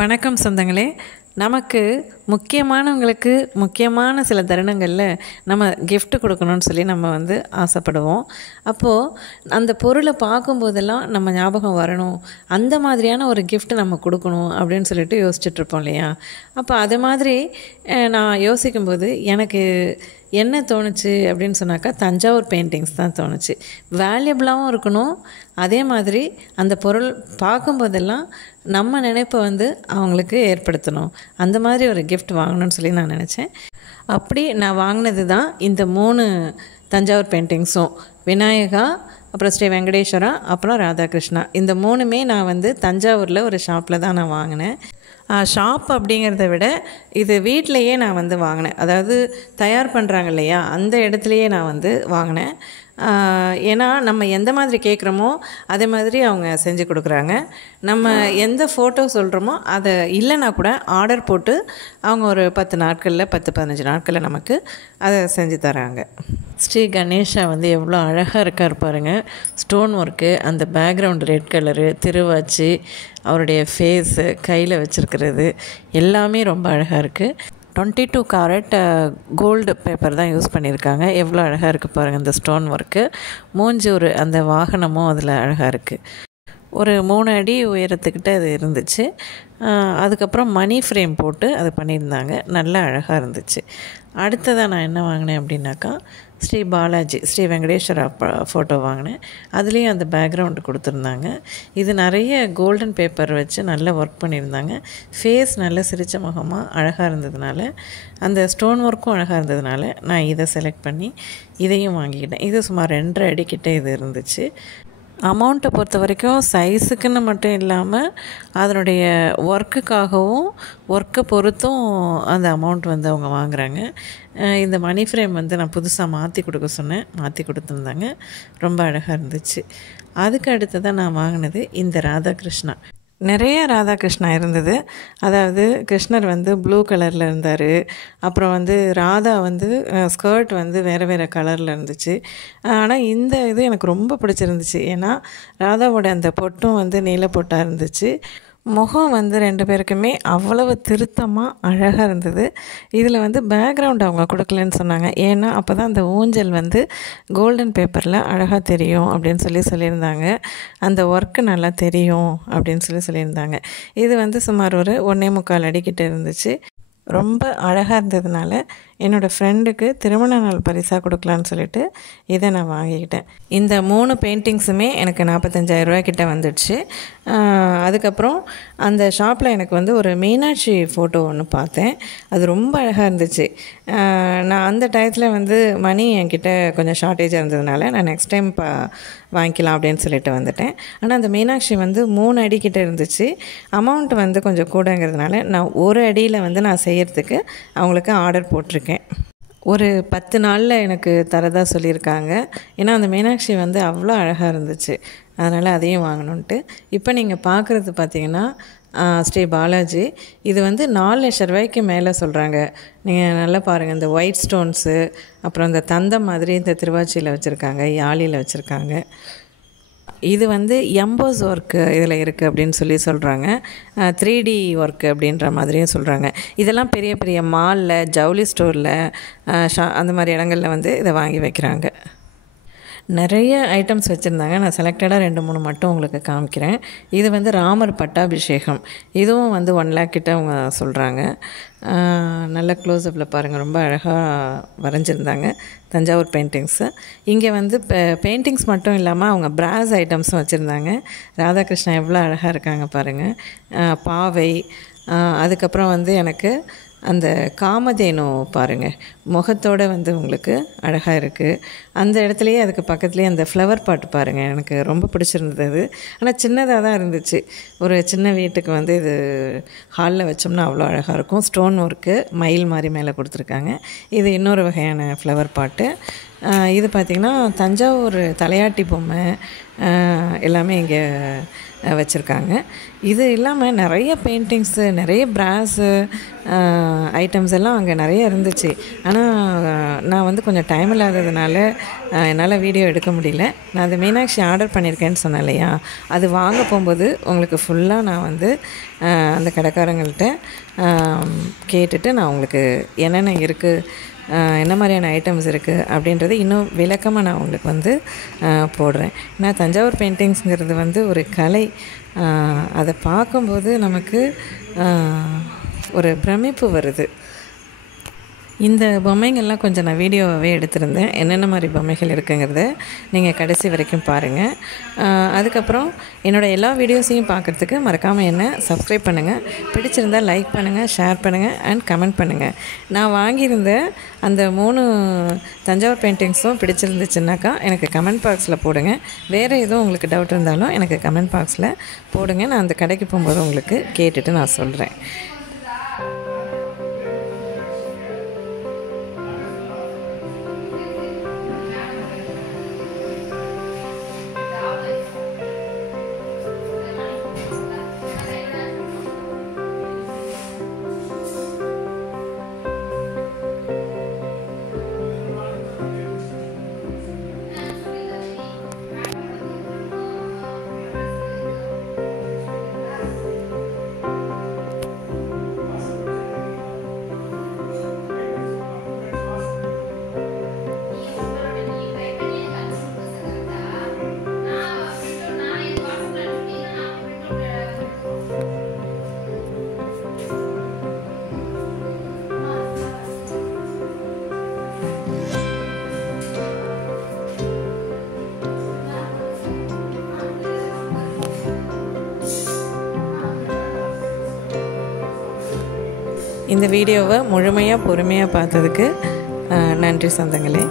வணக்கம் சொந்தங்களே. நமக்கு முக்கியமானவங்களுக்கு முக்கியமான சில தருணங்களில் நம்ம gift கொடுக்கணும்னு சொல்லி நம்ம ஆசைப்படுவோம். அப்போது அந்த பொருளை பார்க்கும்போதெல்லாம் நம்ம ஞாபகம் வரணும், அந்த மாதிரியான ஒரு gift நம்ம கொடுக்கணும் அப்படின்னு சொல்லிட்டு யோசிச்சுட்ருப்போம் இல்லையா? அப்போ அது மாதிரி நான் யோசிக்கும்போது எனக்கு என்ன தோணுச்சு அப்படின்னு சொன்னாக்கா, தஞ்சாவூர் பெயிண்டிங்ஸ் தான் தோணுச்சு. வேல்யூபிளாகவும் இருக்கணும், அதே மாதிரி அந்த பொருள் பார்க்கும்போதெல்லாம் நம்ம நினைப்பை அவங்களுக்கு ஏற்படுத்தணும். அந்த மாதிரி ஒரு கிஃப்ட் வாங்கணும்னு சொல்லி நான் நினச்சேன். அப்படி நான் வாங்கினது தான் இந்த 3 தஞ்சாவூர் பெயிண்டிங்ஸும். விநாயகா, அப்புறம் ஸ்ரீ வெங்கடேஸ்வரா, அப்புறம் ராதாகிருஷ்ணா. இந்த 3மே நான் தஞ்சாவூரில் ஒரு ஷாப்பில் தான் நான் வாங்கினேன். ஷாப் அப்படிங்கிறத விட இது வீட்டிலையே நான் வாங்கினேன். அதாவது தயார் பண்ணுறாங்க இல்லையா, அந்த இடத்துலையே நான் வாங்கினேன். ஏன்னா நம்ம எந்த மாதிரி கேட்குறோமோ அதே மாதிரி அவங்க செஞ்சு கொடுக்குறாங்க. நம்ம எந்த ஃபோட்டோ சொல்கிறோமோ அதை இல்லைனா கூட ஆர்டர் போட்டு அவங்க ஒரு 10 நாட்களில் 10-15 நாட்களில் நமக்கு அதை செஞ்சு தராங்க. ஸ்ரீ கணேஷா எவ்வளோ அழகாக இருக்கார் பாருங்கள். ஸ்டோன் ஒர்க்கு, அந்த பேக்ரவுண்ட் ரெட் கலரு, திருவாச்சி, அவருடைய ஃபேஸு, கையில் வச்சுருக்கிறது எல்லாமே ரொம்ப அழகாக இருக்குது. 22 கேரட் கோல்டு பேப்பர் தான் யூஸ் பண்ணியிருக்காங்க. எவ்வளோ அழகாக இருக்குது பாருங்கள் இந்த ஸ்டோன் ஒர்க்கு. மூஞ்சூர் அந்த வாகனமும் அதில் அழகாக இருக்குது. ஒரு 3 அடி உயரத்துக்கிட்ட அது இருந்துச்சு. அதுக்கப்புறம் மணி ஃப்ரேம் போட்டு அது பண்ணியிருந்தாங்க. நல்லா அழகாக இருந்துச்சு. அடுத்ததாக நான் என்ன வாங்கினேன் அப்படின்னாக்கா, ஸ்ரீ பாலாஜி, ஸ்ரீ வெங்கடேஸ்வரா ஃபோட்டோ வாங்கினேன். அதுலேயும் அந்த பேக்ரவுண்டு கொடுத்துருந்தாங்க. இது நிறைய கோல்டன் பேப்பர் வச்சு நல்லா ஒர்க் பண்ணியிருந்தாங்க. ஃபேஸ் நல்ல சிரித்த முகமாக அழகாக இருந்ததுனால, அந்த ஸ்டோன் ஒர்க்கும் அழகாக இருந்ததுனால நான் இதை செலக்ட் பண்ணி இதையும் வாங்கிக்கிட்டேன். இது சுமார் 2.5 அடிக்கிட்ட இது இருந்துச்சு. அமௌண்ட்டை பொறுத்த வரைக்கும் சைஸுக்குன்னு மட்டும் இல்லாமல் அதனுடைய ஒர்க்குக்காகவும் ஒர்க்கை பொறுத்தும் அந்த அமௌண்ட் அவங்க வாங்குகிறாங்க. இந்த மணி ஃப்ரேம் நான் புதுசாக மாற்றி கொடுக்க சொன்னேன், மாற்றி கொடுத்துருந்தாங்க. ரொம்ப அழகாக இருந்துச்சு. அதுக்கு அடுத்ததான் நான் வாங்கினது இந்த ராதாகிருஷ்ணா. நிறைய ராதாகிருஷ்ணா இருந்தது. அதாவது கிருஷ்ணர் ப்ளூ கலரில் இருந்தார். அப்புறம் ராதா ஸ்கர்ட் வேறு வேறு கலரில் இருந்துச்சு. ஆனால் இந்த இது எனக்கு ரொம்ப பிடிச்சிருந்துச்சு. ஏன்னா ராதாவோட அந்த பொட்டும் நீல பொட்டாக இருந்துச்சு. முகம் 2 பேருக்குமே அவ்வளவு திருத்தமாக அழகாக இருந்தது. இதில் பேக்ரவுண்ட் அவங்க கொடுக்கலன்னு சொன்னாங்க. ஏன்னா அப்போ தான் அந்த ஊஞ்சல் கோல்டன் பேப்பரில் அழகாக தெரியும் அப்படின்னு சொல்லியிருந்தாங்க. அந்த ஒர்க்கு நல்லா தெரியும் அப்படின்னு சொல்லியிருந்தாங்க. இது சுமார் ஒரு 1.25 அடிக்கிட்ட இருந்துச்சு. ரொம்ப அழகாக இருந்ததுனால என்னோடய ஃப்ரெண்டுக்கு திருமண நாள் பரிசாக கொடுக்கலான்னு சொல்லிட்டு இதை நான் வாங்கிக்கிட்டேன். இந்த 3 பெயிண்டிங்ஸுமே எனக்கு 45,000 ரூபாய்க்கிட்ட வந்துடுச்சு. அதுக்கப்புறம் அந்த ஷாப்பில் எனக்கு ஒரு மீனாட்சி ஃபோட்டோ ஒன்று பார்த்தேன். அது ரொம்ப அழகாக இருந்துச்சு. நான் அந்த டயத்தில் மணி என்கிட்ட கொஞ்சம் ஷார்ட்டேஜாக இருந்ததுனால நான் நெக்ஸ்ட் டைம் வாங்கிக்கலாம் அப்படின்னு சொல்லிட்டு வந்துட்டேன். ஆனால் அந்த மீனாட்சி 3 அடிக்கிட்ட இருந்துச்சு. அமௌண்ட் கொஞ்சம் கூடங்கிறதுனால நான் 1 அடியில் நான் செய்கிறதுக்கு அவங்களுக்கு ஆர்டர் போட்டிருக்கேன். ஒரு 10 நாளில் எனக்கு தரதாக சொல்லியிருக்காங்க. ஏன்னா அந்த மீனாட்சி அவ்வளோ அழகாக இருந்துச்சு. அதனால் அதையும் வாங்கணுன்ட்டு. இப்போ நீங்கள் பார்க்குறது பார்த்திங்கன்னா ஸ்ரீ பாலாஜி. இது 4 லட்ச ரூபாய்க்கு மேலே சொல்கிறாங்க. நீங்கள் நல்லா பாருங்கள், இந்த ஒயிட் ஸ்டோன்ஸு, அப்புறம் இந்த தந்தம் மாதிரி இந்த திருவாச்சியில் வச்சுருக்காங்க, யாழியில் வச்சுருக்காங்க. இது எம்போஸ் ஒர்க்கு இதில் இருக்குது அப்படின்னு சொல்கிறாங்க. 3D ஒர்க்கு அப்படின்ற மாதிரியும் சொல்கிறாங்க. இதெல்லாம் பெரிய பெரிய மாலில், ஜவுளி ஸ்டோரில், அந்த மாதிரி இடங்களில் இதை வாங்கி வைக்கிறாங்க. நிறைய ஐட்டம்ஸ் வச்சுருந்தாங்க. நான் செலக்டடாக 2-3 மட்டும் உங்களுக்கு காமிக்கிறேன். இது ராமர் பட்டாபிஷேகம். இதுவும் 1 lakh கிட்ட அவங்க சொல்கிறாங்க. நல்ல க்ளோஸ்அப்பில் பாருங்கள், ரொம்ப அழகாக வரைஞ்சிருந்தாங்க தஞ்சாவூர் பெயிண்டிங்ஸு. இங்கே பெயிண்டிங்ஸ் மட்டும் இல்லாமல் அவங்க பிராஸ் ஐட்டம்ஸும் வச்சுருந்தாங்க. ராதாகிருஷ்ணா எவ்வளோ அழகாக இருக்காங்க பாருங்கள். பாவை, அதுக்கப்புறம் எனக்கு அந்த காமதேனு பாருங்கள், முகத்தோடு உங்களுக்கு அழகாக இருக்குது. அந்த இடத்துலையே அதுக்கு பக்கத்துலேயே அந்த ஃப்ளவர் பாட் பாருங்கள், எனக்கு ரொம்ப பிடிச்சிருந்தது அது. ஆனால் சின்னதாக தான் இருந்துச்சு. ஒரு சின்ன வீட்டுக்கு இது ஹாலில் வச்சோம்னா அவ்வளோ அழகாக இருக்கும். ஸ்டோன் ஒர்க்கு மயில் மாதிரி மேலே கொடுத்துருக்காங்க. இது இன்னொரு வகையான ஃப்ளவர் பாட்டு. இது பார்த்திங்கன்னா தஞ்சாவூர் தலையாட்டி பொம்மை எல்லாமே இங்கே வச்சுருக்காங்க. இது இல்லாமல் நிறைய பெயிண்டிங்ஸு, நிறைய பிராஸு, ஐட்டம்ஸ் எல்லாம் அங்கே நிறைய இருந்துச்சு. ஆனால் நான் வந்து கொஞ்சம் டைம் இல்லாததுனால என்னால் வீடியோ எடுக்க முடியல. நான் அந்த மீனாட்சி ஆர்டர் பண்ணியிருக்கேன்னு சொன்னேன் இல்லையா, அது வாங்க போகும்போது உங்களுக்கு ஃபுல்லாக நான் வந்து அந்த கடைக்காரங்கள்ட்ட கேட்டுட்டு நான் உங்களுக்கு என்னென்ன இருக்குது, என்ன மாதிரியான ஐட்டம்ஸ் இருக்குது அப்படின்றது இன்னும் விளக்கமாக நான் உங்களுக்கு வந்து போடுறேன். ஏன்னா தஞ்சாவூர் பெயிண்டிங்ஸுங்கிறது வந்து ஒரு கலை. அதை பார்க்கும்போது நமக்கு ஒரு பிரமிப்பு வருது. இந்த பொம்மைங்கள்லாம் கொஞ்சம் நான் வீடியோவாகவே எடுத்திருந்தேன். என்னென்ன மாதிரி பொம்மைகள் இருக்குங்கிறத நீங்கள் கடைசி வரைக்கும் பாருங்கள். அதுக்கப்புறம் என்னோடய எல்லா வீடியோஸையும் பார்க்குறதுக்கு மறக்காமல் என்ன சப்ஸ்கிரைப் பண்ணுங்கள். பிடிச்சிருந்தால் லைக் பண்ணுங்கள், ஷேர் பண்ணுங்கள் அண்ட் கமெண்ட் பண்ணுங்கள். நான் வாங்கியிருந்த அந்த 3 தஞ்சாவூர் பெயிண்டிங்ஸும் பிடிச்சிருந்துச்சுன்னாக்கா எனக்கு கமெண்ட் பாக்ஸில் போடுங்க. வேறு எதுவும் உங்களுக்கு டவுட் இருந்தாலும் எனக்கு கமெண்ட் பாக்ஸில் போடுங்க. நான் அந்த கடைக்கு போகும்போது உங்களுக்கு கேட்டுட்டு நான் சொல்கிறேன். இந்த வீடியோவை முழுமையாக பொறுமையாக பார்த்ததுக்கு நன்றி சொந்தங்களே.